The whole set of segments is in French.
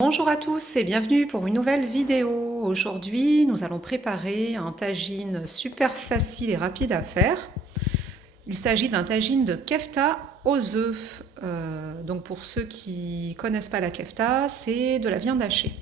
Bonjour à tous et bienvenue pour une nouvelle vidéo. Aujourd'hui, nous allons préparer un tagine super facile et rapide à faire. Il s'agit d'un tagine de kefta aux œufs. Donc pour ceux qui ne connaissent pas la kefta, c'est de la viande hachée.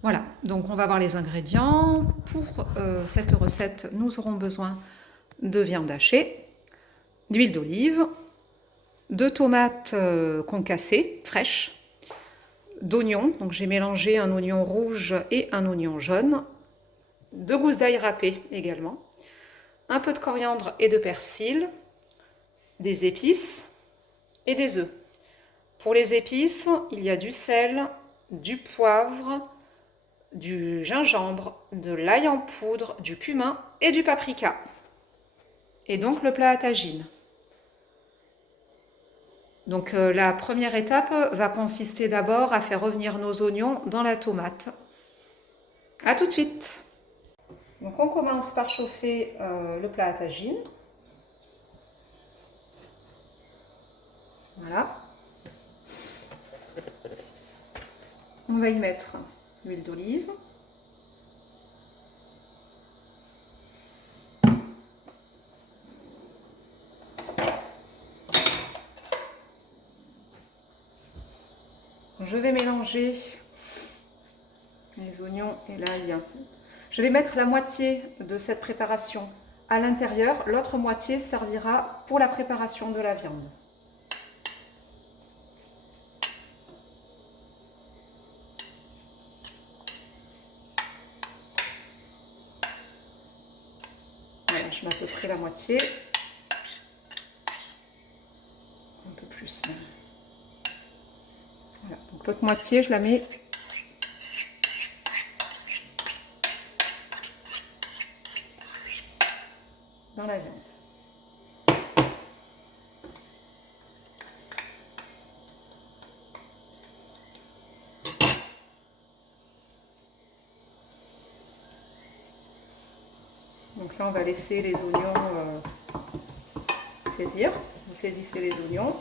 Voilà, donc on va voir les ingrédients. Pour cette recette, nous aurons besoin de viande hachée, d'huile d'olive, de tomates concassées, fraîches, d'oignons, donc j'ai mélangé un oignon rouge et un oignon jaune, 2 gousses d'ail râpées également, un peu de coriandre et de persil, des épices et des œufs. Pour les épices, il y a du sel, du poivre, du gingembre, de l'ail en poudre, du cumin et du paprika. Et donc le plat à tagine. Donc la première étape va consister d'abord à faire revenir nos oignons dans la tomate. A tout de suite. Donc on commence par chauffer le plat à tagine. Voilà. On va y mettre l'huile d'olive. Je vais mélanger les oignons et l'ail. Je vais mettre la moitié de cette préparation à l'intérieur. L'autre moitié servira pour la préparation de la viande. Voilà, je mets à peu près la moitié. Un peu plus même. Voilà, donc l'autre moitié, je la mets dans la viande. Donc là, on va laisser les oignons saisir. Vous saisissez les oignons.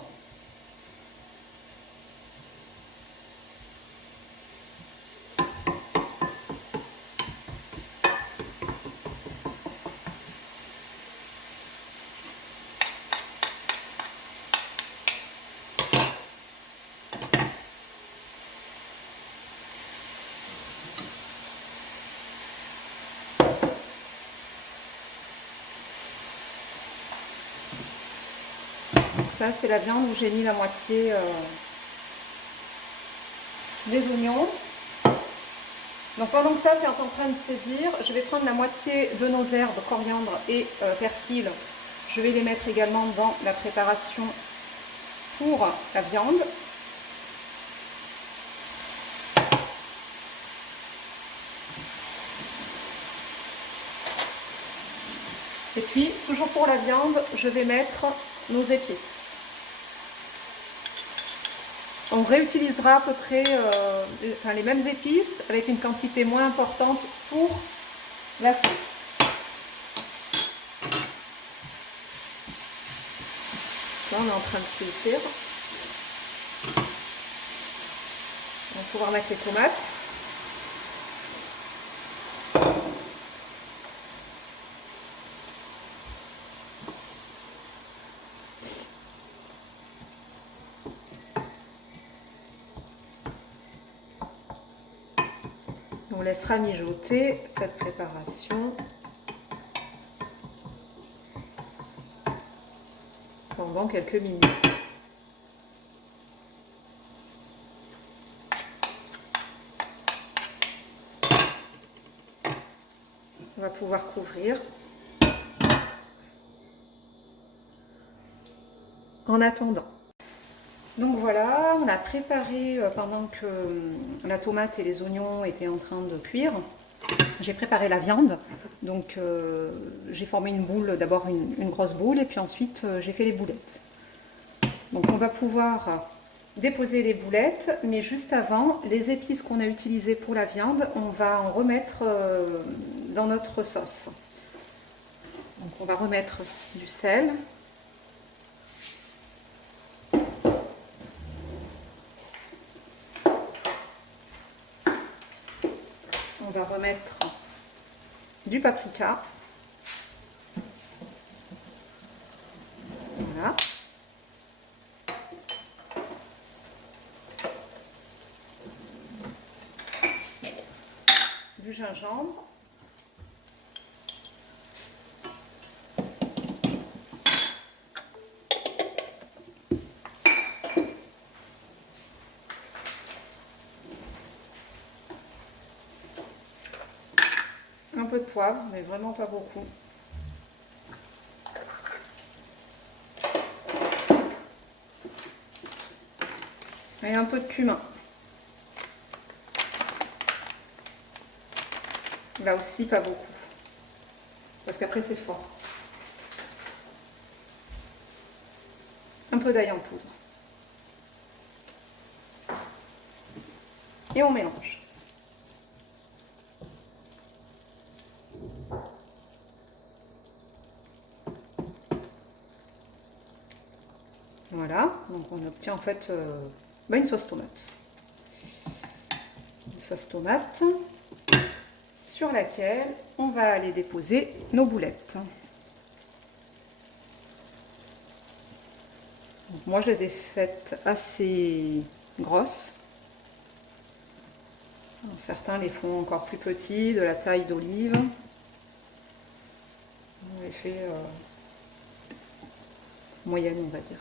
Donc ça, c'est la viande où j'ai mis la moitié des oignons. Donc pendant que ça c'est en train de saisir, je vais prendre la moitié de nos herbes, coriandre et persil. Je vais les mettre également dans la préparation pour la viande. Et puis, toujours pour la viande, je vais mettre nos épices. On réutilisera à peu près les mêmes épices avec une quantité moins importante pour la sauce. Là, on est en train de saisir. On va pouvoir mettre les tomates. On laissera mijoter cette préparation pendant quelques minutes. On va pouvoir couvrir. En attendant. Donc voilà, on a préparé pendant que la tomate et les oignons étaient en train de cuire. J'ai préparé la viande. Donc j'ai formé une boule, d'abord une grosse boule, et puis ensuite j'ai fait les boulettes. Donc on va pouvoir déposer les boulettes, mais juste avant, les épices qu'on a utilisées pour la viande, on va en remettre dans notre sauce. Donc on va remettre du sel. va remettre du paprika. Voilà. Du gingembre. Un peu de poivre, mais vraiment pas beaucoup. Et un peu de cumin. Là aussi, pas beaucoup. Parce qu'après, c'est fort. Un peu d'ail en poudre. Et on mélange. Voilà, donc on obtient en fait une sauce tomate. Une sauce tomate sur laquelle on va aller déposer nos boulettes. Donc moi je les ai faites assez grosses. Certains les font encore plus petits, de la taille d'olive. On les fait moyenne, on va dire.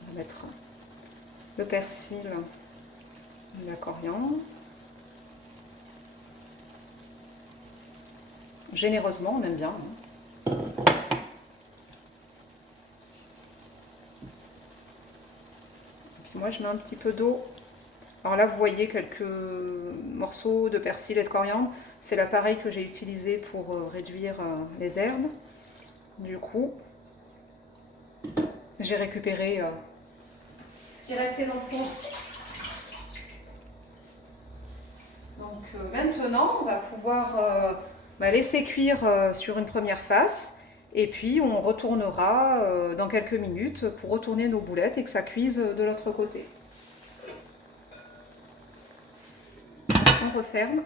On va mettre le persil, la coriandre. Généreusement, on aime bien. Puis moi, je mets un petit peu d'eau. Alors là, vous voyez quelques morceaux de persil et de coriandre. C'est l'appareil que j'ai utilisé pour réduire les herbes. Du coup, j'ai récupéré ce qui restait dans le fond. Donc maintenant, on va pouvoir laisser cuire sur une première face. Et puis, on retournera dans quelques minutes pour retourner nos boulettes et que ça cuise de l'autre côté. On referme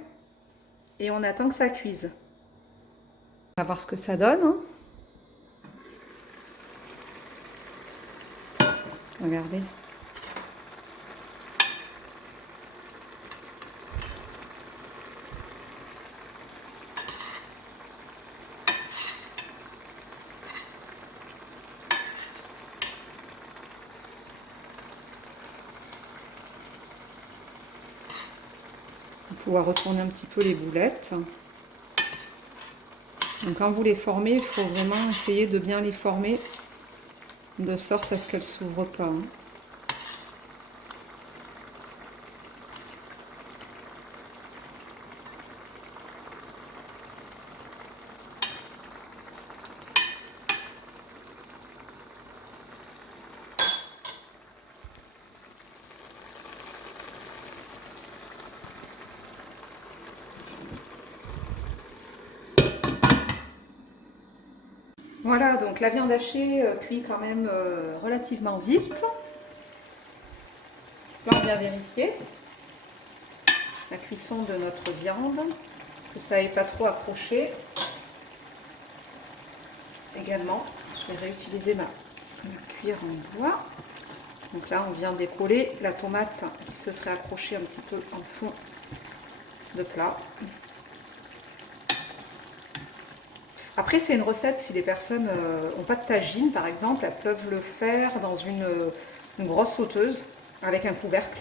et on attend que ça cuise. On va voir ce que ça donne. Hein. Regardez. On va pouvoir retourner un petit peu les boulettes. Donc quand vous les formez, il faut vraiment essayer de bien les former de sorte à ce qu'elles ne s'ouvrent pas. Hein. Voilà, donc la viande hachée cuit quand même relativement vite. Là, on vient vérifier la cuisson de notre viande, que ça n'ait pas trop accroché. Également, je vais réutiliser ma cuillère en bois. Donc là, on vient d'écoller la tomate qui se serait accrochée un petit peu en fond de plat. Après, c'est une recette, si les personnes n'ont pas de tagine, par exemple, elles peuvent le faire dans une grosse sauteuse avec un couvercle.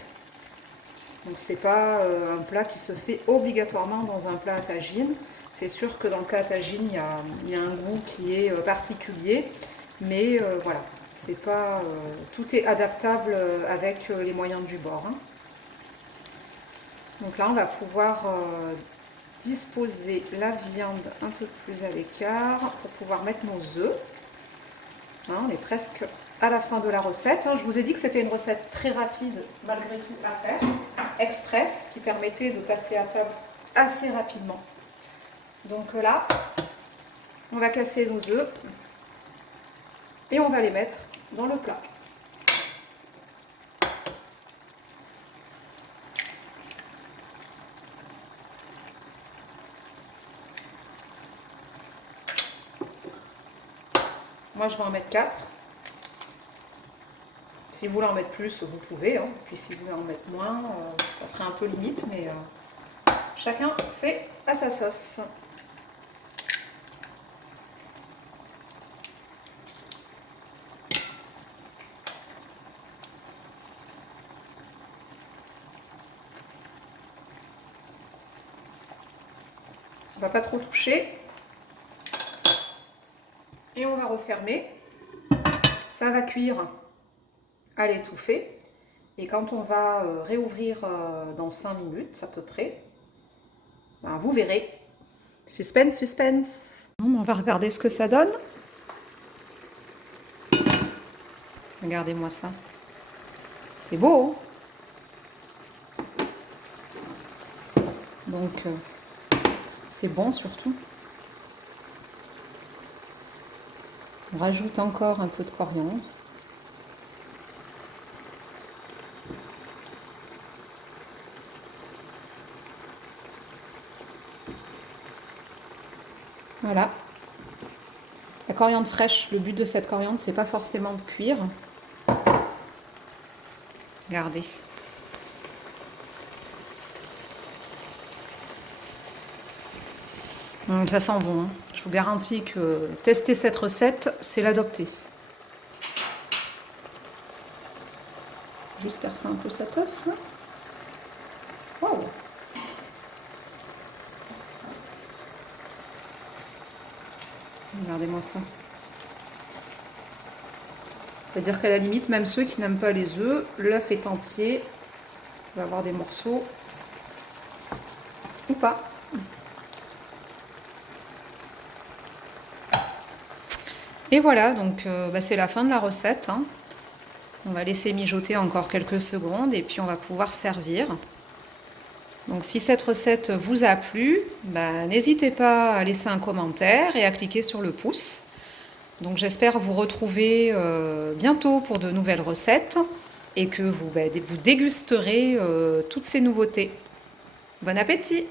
Donc c'est pas un plat qui se fait obligatoirement dans un plat à tagine. C'est sûr que dans le plat à tagine, il y a un goût qui est particulier, mais voilà, c'est pas tout est adaptable avec les moyens du bord. Hein. Donc là, on va pouvoir disposer la viande un peu plus à l'écart pour pouvoir mettre nos œufs. Hein, on est presque à la fin de la recette. Hein. Je vous ai dit que c'était une recette très rapide malgré tout à faire, express, qui permettait de passer à table assez rapidement. Donc là, on va casser nos œufs et on va les mettre dans le plat. Moi, je vais en mettre 4. Si vous voulez en mettre plus, vous pouvez. Hein. Puis si vous voulez en mettre moins, ça ferait un peu limite, mais chacun fait à sa sauce. On ne va pas trop toucher. Et on va refermer. Ça va cuire à l'étouffée. Et quand on va réouvrir dans 5 minutes à peu près, ben, vous verrez. Suspense, suspense. On va regarder ce que ça donne. Regardez-moi ça. C'est beau, hein? Donc, c'est bon surtout. On rajoute encore un peu de coriandre. Voilà. La coriandre fraîche, le but de cette coriandre, c'est pas forcément de cuire. Regardez. Ça sent bon. Hein. Je vous garantis que tester cette recette, c'est l'adopter. Juste percer un peu cet œuf. Waouh! Regardez-moi ça. C'est-à-dire qu'à la limite, même ceux qui n'aiment pas les œufs, l'œuf est entier. On va avoir des morceaux. Ou pas. Et voilà, donc c'est la fin de la recette. Hein. On va laisser mijoter encore quelques secondes et puis on va pouvoir servir. Donc si cette recette vous a plu, n'hésitez pas à laisser un commentaire et à cliquer sur le pouce. Donc j'espère vous retrouver bientôt pour de nouvelles recettes et que vous dégusterez toutes ces nouveautés. Bon appétit!